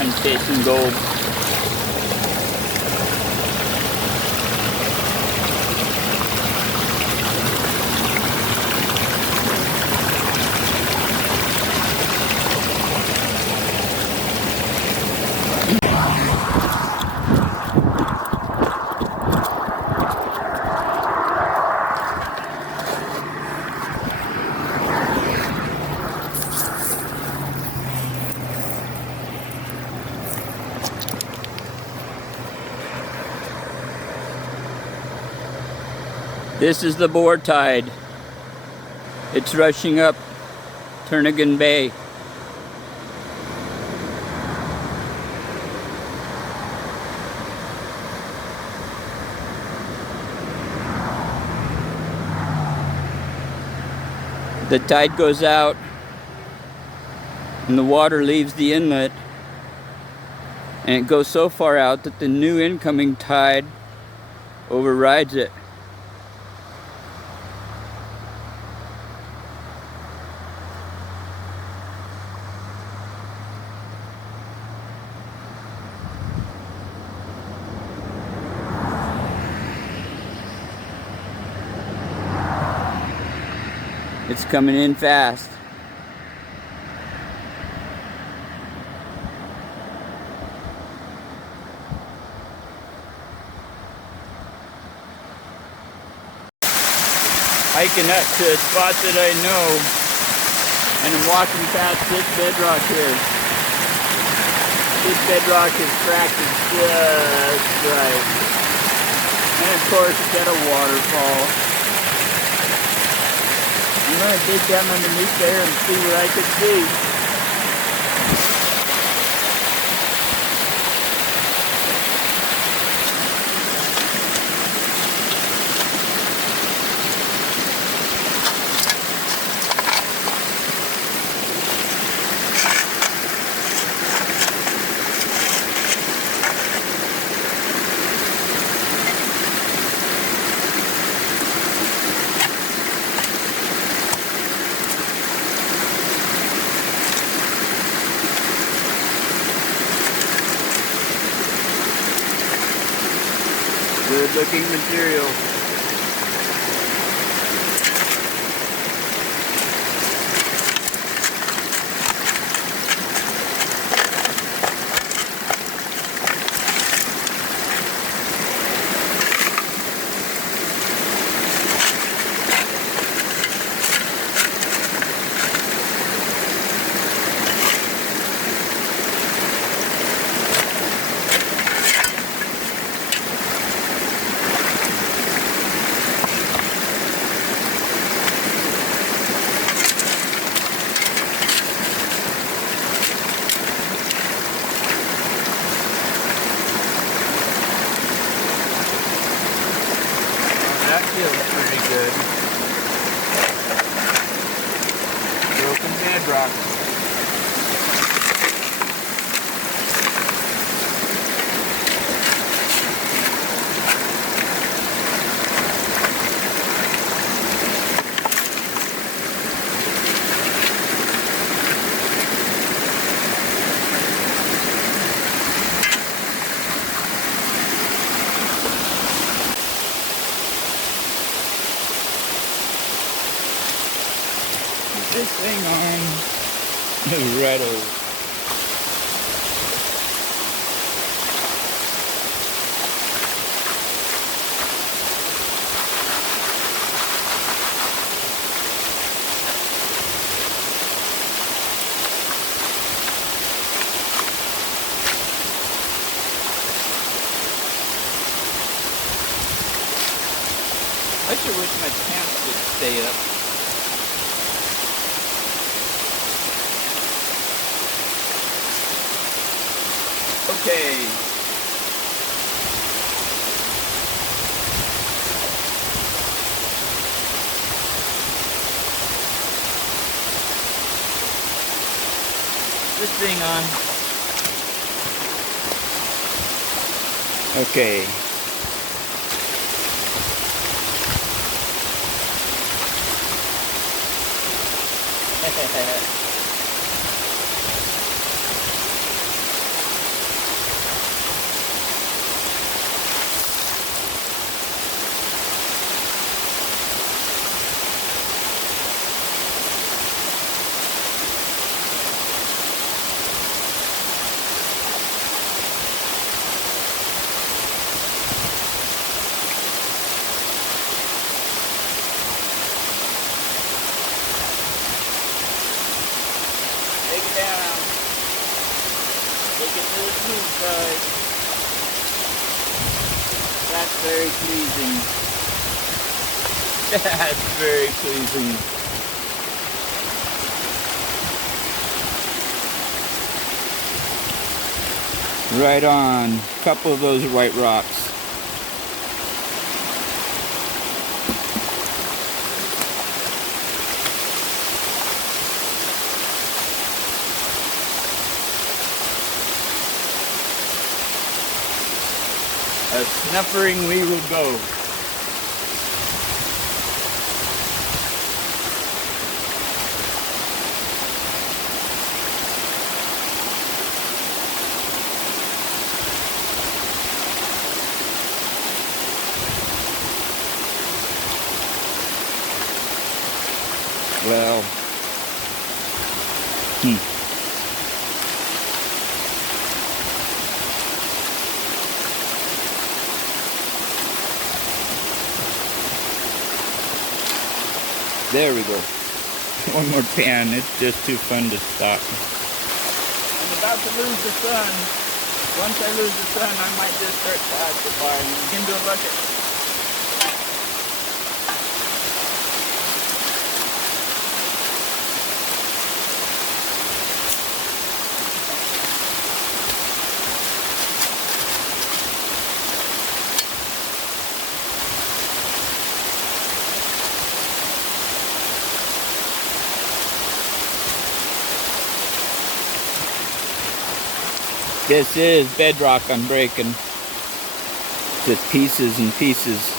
on Chasin gold. This is the boar tide. It's rushing up Turnagain Bay. The tide goes out and the water leaves the inlet, and it goes so far out that the new incoming tide overrides it. It's coming in fast. Hiking up to a spot that I know, and I'm walking past this bedrock here. This bedrock is cracked just right. And of course it's got a waterfall. I'm going to dig down underneath there and see what I could see. Good looking material. That feels pretty good. Broken bedrock. This thing on is right over. I sure wish my pants would stay up. Okay. This thing on. Okay. Take it to the smooth side. That's very pleasing. That's very pleasing. Right on. A couple of those white rocks. A snuffering we will go. Well, there we go. One more pan. It's just too fun to stop. I'm about to lose the sun. Once I lose the sun, I might just start classifying into a bucket. This is bedrock I'm breaking. Just pieces and pieces.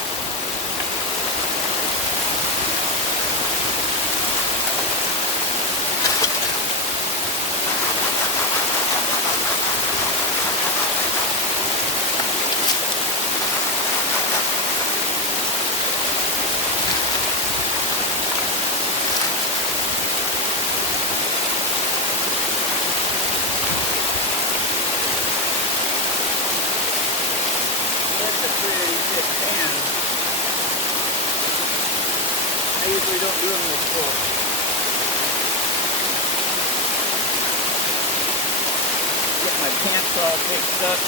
I usually don't do them this full. Get my pants all fixed up.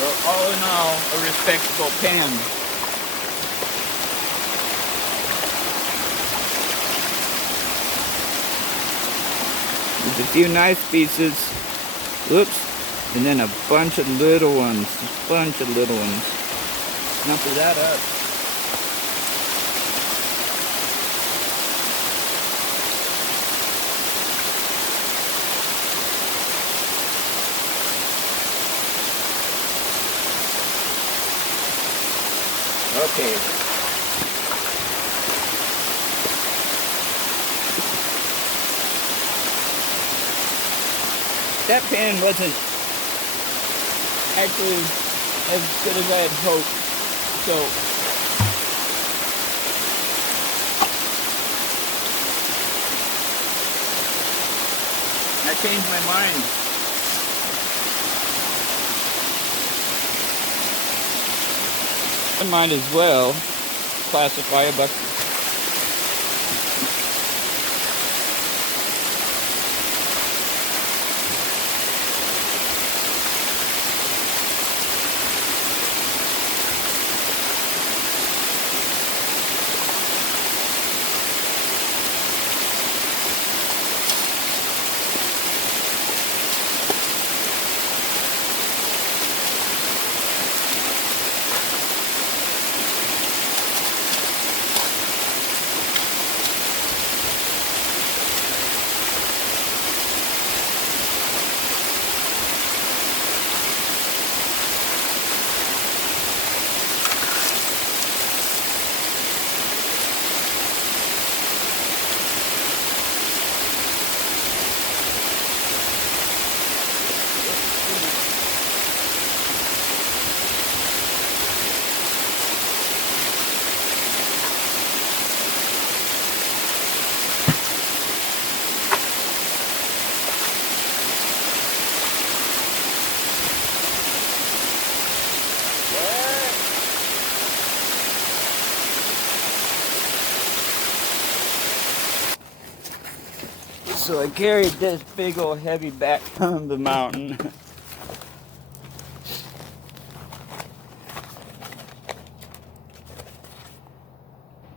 Well, all in all, a respectable pan. There's a few nice pieces, whoops, and then a bunch of little ones, Number that up. Okay. That pan wasn't actually as good as I had hoped, so I changed my mind. I might as well classify a bucket. So I carried this big old heavy back on the mountain.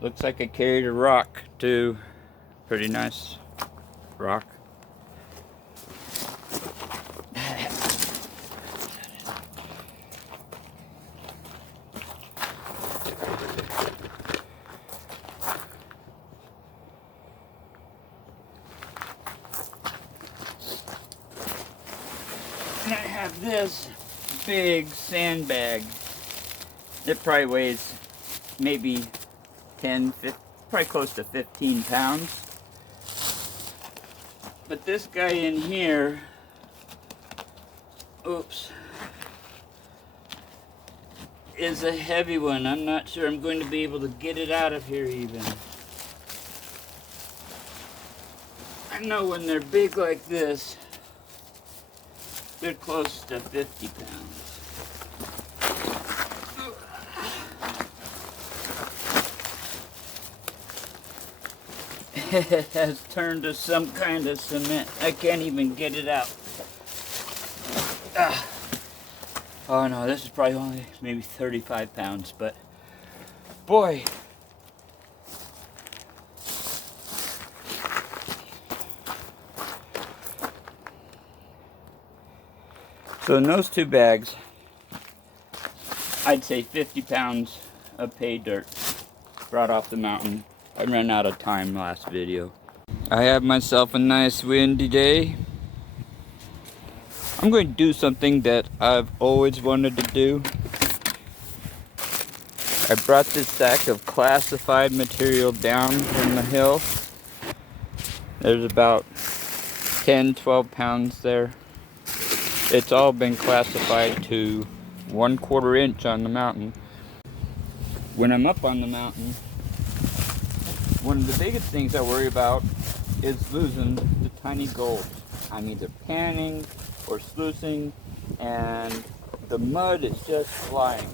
Looks like I carried a rock too. Pretty nice rock. And I have this big sandbag. It probably weighs maybe 10, 15, probably close to 15 pounds. But this guy in here, oops, is a heavy one. I'm not sure I'm going to be able to get it out of here even. I know when they're big like this, they're close to 50 pounds. It has turned to some kind of cement. I can't even get it out. Oh no, this is probably only maybe 35 pounds, but boy. So in those two bags, I'd say 50 pounds of Paydirt brought off the mountain. I ran out of time last video. I have myself a nice windy day. I'm going to do something that I've always wanted to do. I brought this sack of classified material down from the hill. There's about 10, 12 pounds there. It's all been classified to 1/4 inch on the mountain. When I'm up on the mountain, one of the biggest things I worry about is losing the tiny gold. I'm either panning or sluicing, and the mud is just flying.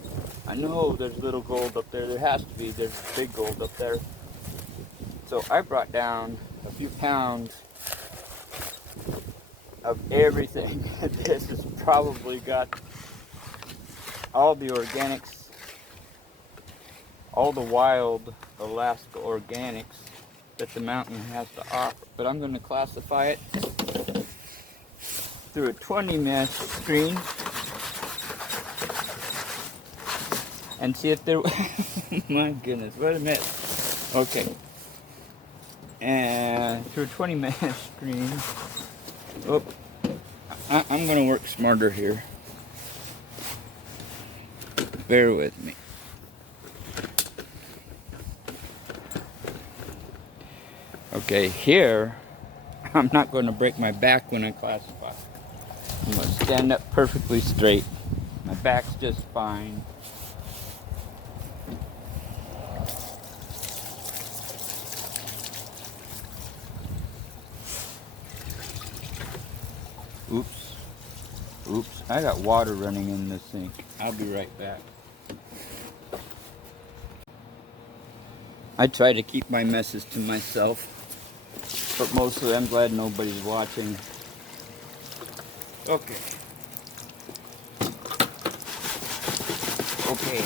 I know there's little gold up there. There has to be. There's big gold up there. So I brought down a few pounds of everything. This has probably got all the organics, all the wild Alaska organics that the mountain has to offer. But I'm going to classify it through a 20 mesh screen and see if there my goodness, what a mess. Okay. And through a 20 mesh screen. Oh, I'm going to work smarter here. Bear with me. Okay, here, I'm not going to break my back when I classify. I'm going to stand up perfectly straight. My back's just fine. Oops. Oops. I got water running in the sink. I'll be right back. I try to keep my messes to myself, but mostly I'm glad nobody's watching. Okay. Okay.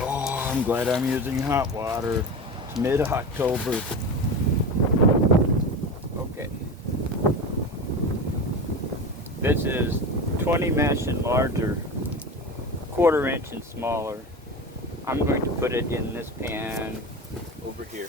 Oh, I'm glad I'm using hot water. It's mid-October. Okay. This is 20 mesh and larger, 1/4 inch and smaller. I'm going to put it in this pan over here.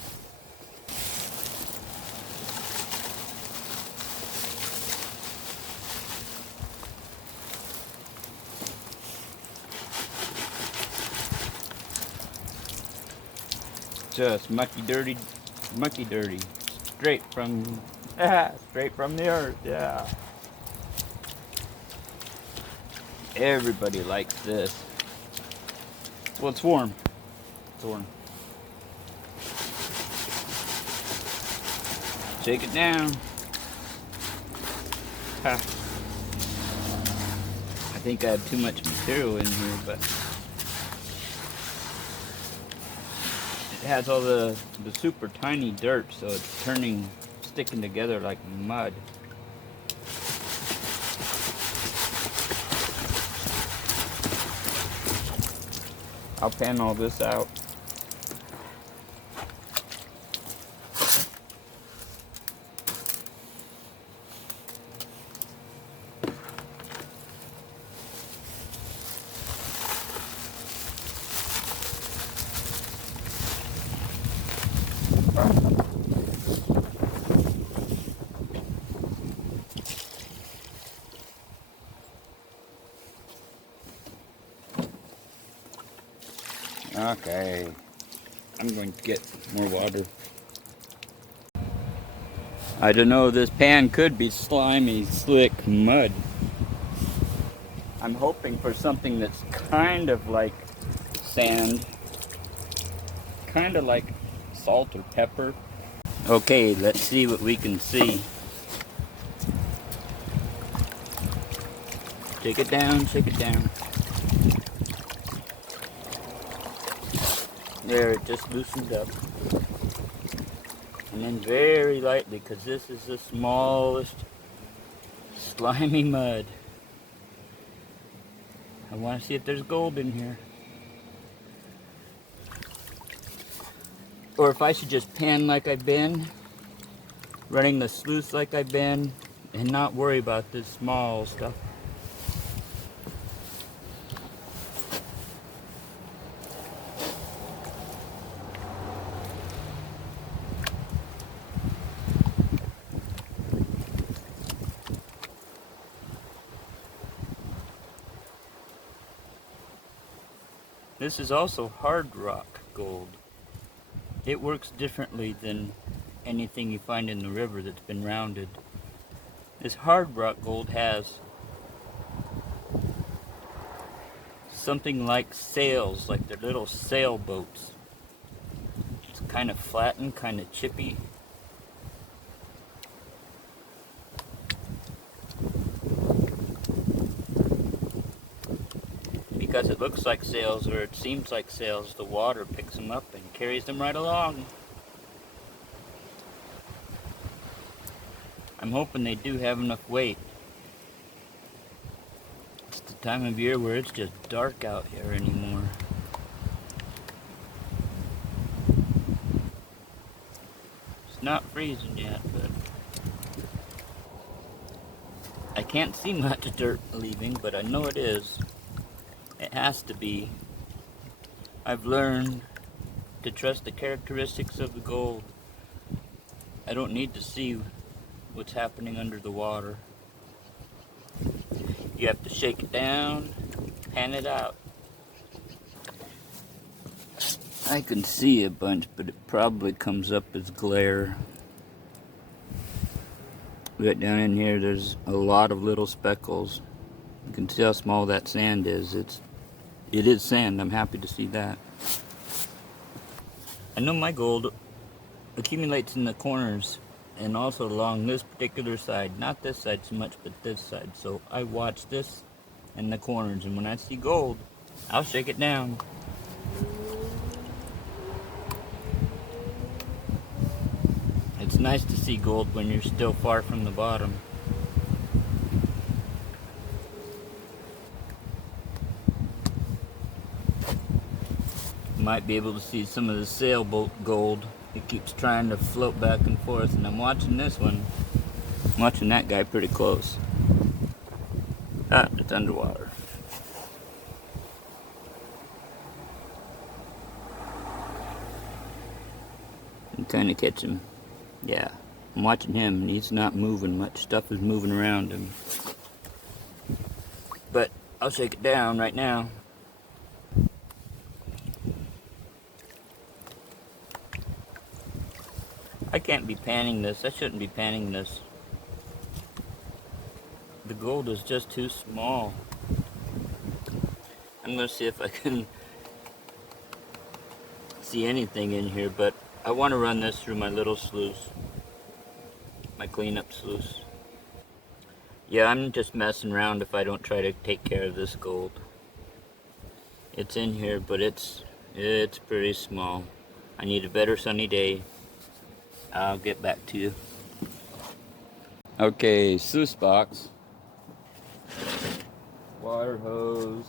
Just mucky dirty, straight from the earth, yeah. Everybody likes this. Well, it's warm. It's warm. Shake it down. Ha. I think I have too much material in here, but it has all the super tiny dirt, so it's turning sticking together like mud. I'll pan all this out. Okay, I'm going to get more water. I don't know, this pan could be slimy, slick mud. I'm hoping for something that's kind of like sand, kind of like salt or pepper. Okay, let's see what we can see. Shake it down, shake it down. There, it just loosened up. And then very lightly, because this is the smallest slimy mud. I want to see if there's gold in here. Or if I should just pan like I've been, running the sluice like I've been, and not worry about this small stuff. This is also hard rock gold. It works differently than anything you find in the river that's been rounded. This hard rock gold has something like sails, like they're little sailboats. It's kind of flattened, kind of chippy. Because it looks like sails, or it seems like sails, the water picks them up and carries them right along. I'm hoping they do have enough weight. It's the time of year where it's just dark out here anymore. It's not freezing yet, but I can't see much dirt leaving, but I know it is. It has to be. I've learned to trust the characteristics of the gold. I don't need to see what's happening under the water. You have to shake it down, pan it out. I can see a bunch, but it probably comes up as glare. Right down in here, there's a lot of little speckles. You can see how small that sand is. It is sand. I'm happy to see that. I know my gold accumulates in the corners and also along this particular side. Not this side so much, but this side. So I watch this and the corners, and when I see gold, I'll shake it down. It's nice to see gold when you're still far from the bottom. Might be able to see some of the sailboat gold. It keeps trying to float back and forth, and I'm watching this one. I'm watching that guy pretty close. Ah, it's underwater. I'm trying to catch him. Yeah, I'm watching him, and he's not moving much. Stuff is moving around him. But I'll shake it down right now. I can't be panning this. I shouldn't be panning this. The gold is just too small. I'm going to see if I can see anything in here, but I want to run this through my little sluice. My cleanup sluice. Yeah, I'm just messing around if I don't try to take care of this gold. It's in here, but it's pretty small. I need a better sunny day. I'll get back to you. Okay, sluice box, water hose,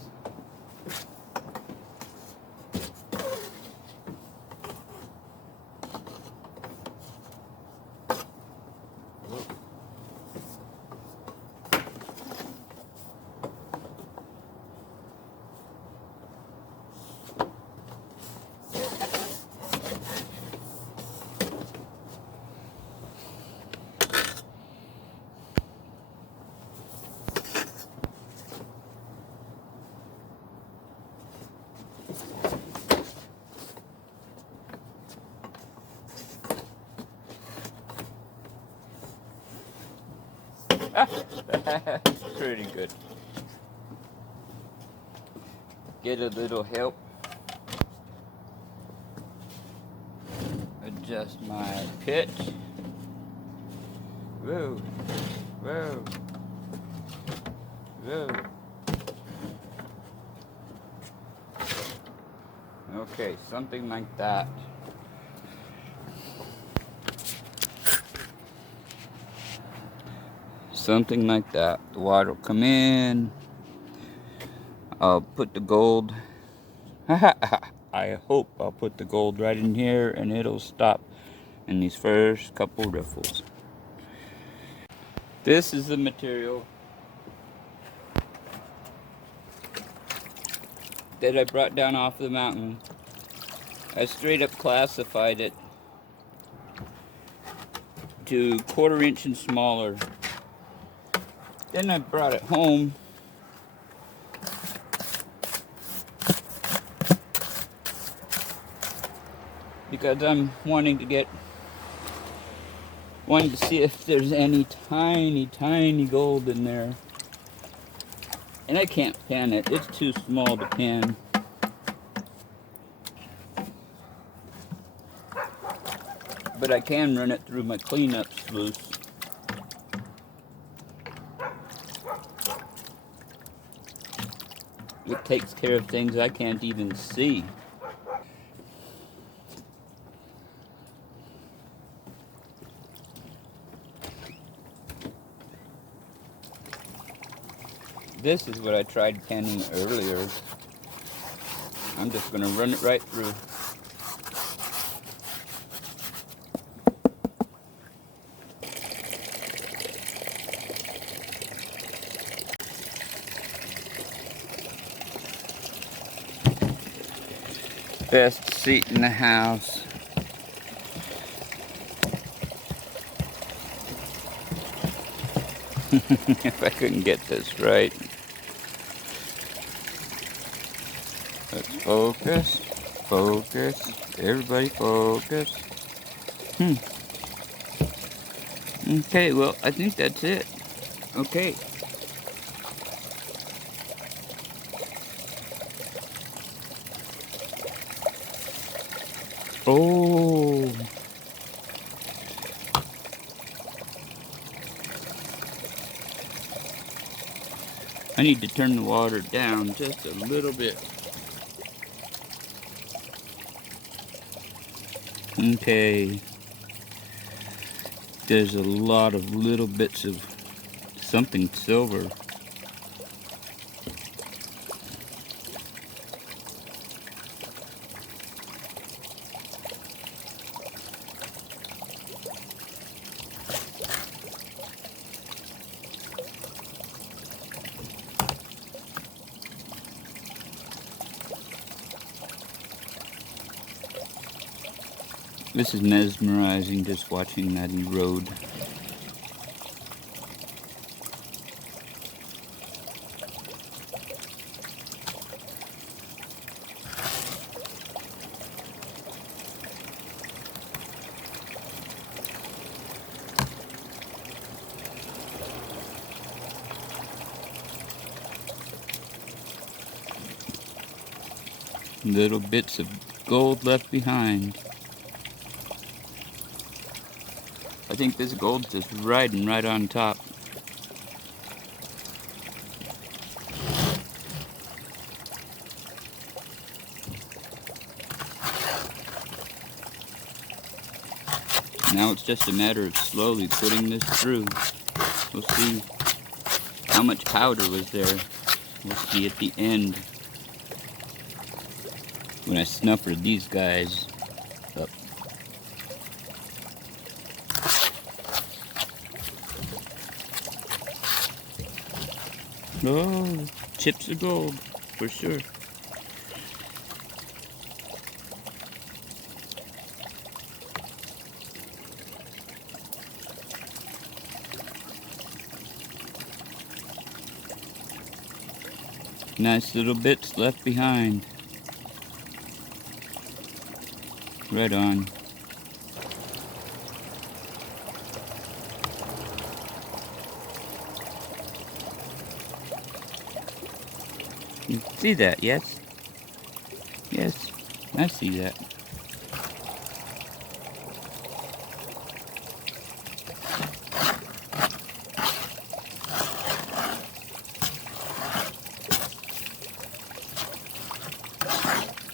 pretty good. Get a little help. Adjust my pitch. Whoa, whoa, whoa. Okay, something like that. Something like that. The water will come in. I'll put the gold. I hope I'll put the gold right in here and it'll stop in these first couple riffles. This is the material that I brought down off the mountain. I straight up classified it to 1/4 inch and smaller. Then I brought it home because I'm wanting to see if there's any tiny gold in there. And I can't pan it, it's too small to pan. But I can run it through my cleanup sluice. It takes care of things I can't even see. This is what I tried panning earlier. I'm just going to run it right through. Best seat in the house. If I couldn't get this right. Let's focus, focus, everybody focus. Okay, well, I think that's it. Okay. Oh. I need to turn the water down just a little bit. Okay. There's a lot of little bits of something silver. This is mesmerizing, just watching that erode. Little bits of gold left behind. I think this gold's just riding right on top. Now it's just a matter of slowly putting this through. We'll see how much powder was there. We'll see at the end when I snuffer these guys up. Oh, chips of gold, for sure. Nice little bits left behind. Right on. You see that, yes? Yes, I see that.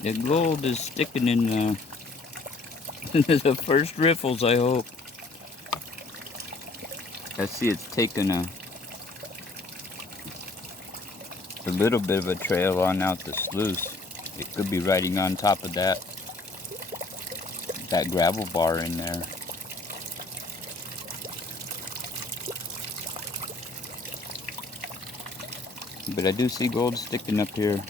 The gold is sticking in the first riffles, I hope. I see it's taken a little bit of a trail on out the sluice. It could be riding on top of that gravel bar in there. But I do see gold sticking up here.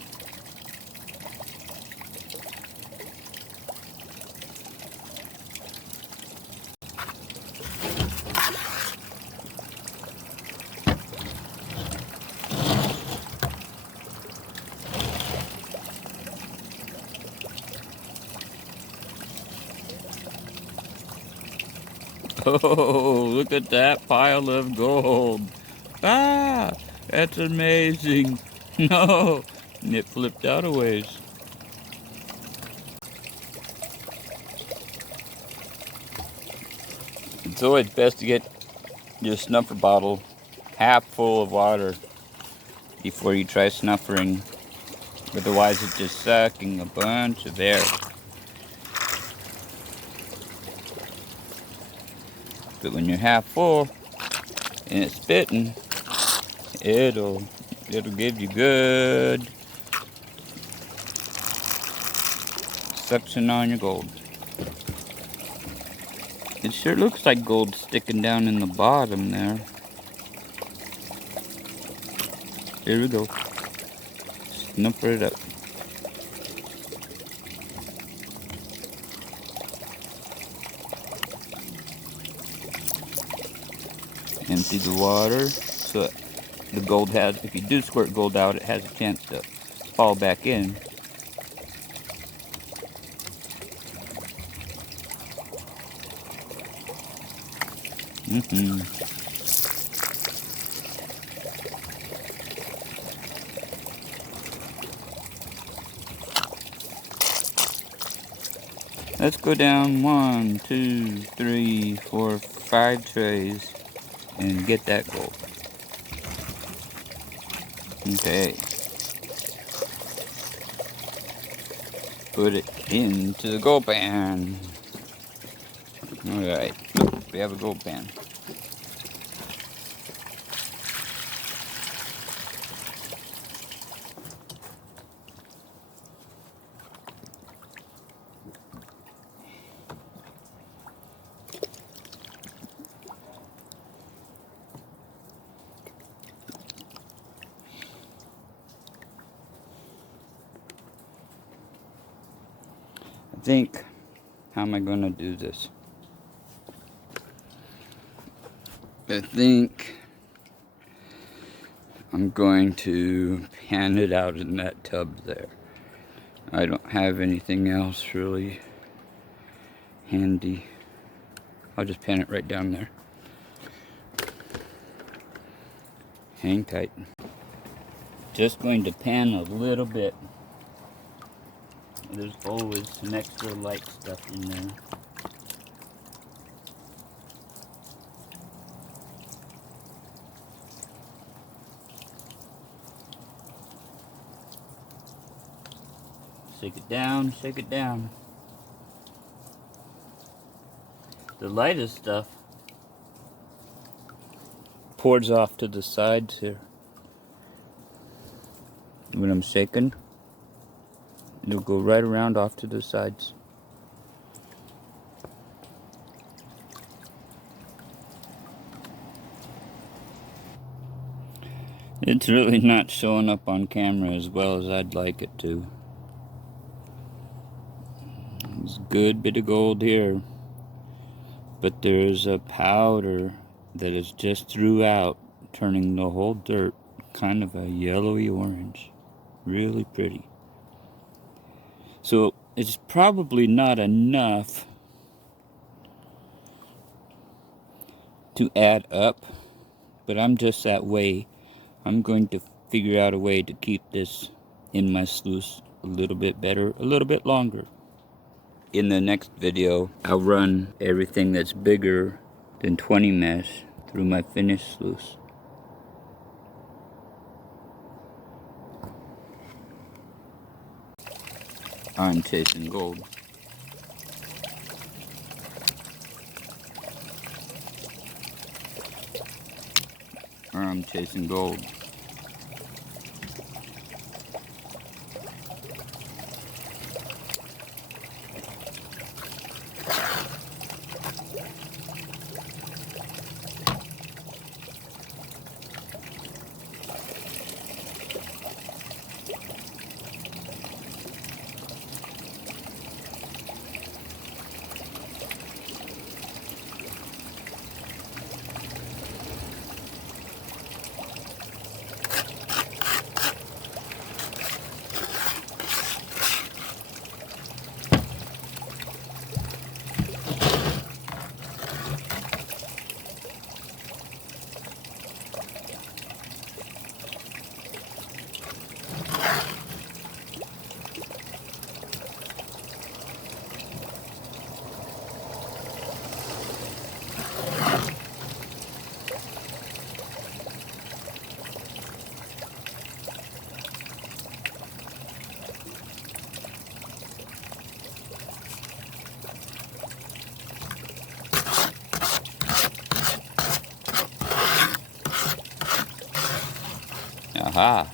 Oh, look at that pile of gold. Ah, that's amazing. No, and it flipped out a ways. It's always best to get your snuffer bottle half full of water before you try snuffering. Otherwise it's just sucking a bunch of air. But when you're half full and it's spitting, it'll give you good suction on your gold. It sure looks like gold sticking down in the bottom there. Here we go. Snuffer it up. Empty the water so the gold has, if you do squirt gold out, it has a chance to fall back in. Let's go down 1, 2, 3, 4, 5 trays and get that gold. Okay. Put it into the gold pan. Alright, we have a gold pan. I think, how am I going to do this? I think I'm going to pan it out in that tub there. I don't have anything else really handy. I'll just pan it right down there. Hang tight. Just going to pan a little bit. There's always some extra light stuff in there. Shake it down, shake it down. The lightest stuff pours off to the sides here. When I'm shaking, it'll go right around off to the sides. It's really not showing up on camera as well as I'd like it to. There's a good bit of gold here, but there's a powder that is just throughout, turning the whole dirt kind of a yellowy orange. Really pretty. So it's probably not enough to add up, but I'm just that way. I'm going to figure out a way to keep this in my sluice a little bit better, a little bit longer. In the next video, I'll run everything that's bigger than 20 mesh through my finished sluice. I'm chasing gold. I'm chasing gold. Aha!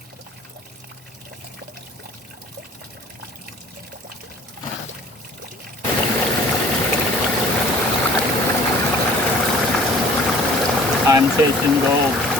I'm chasing gold.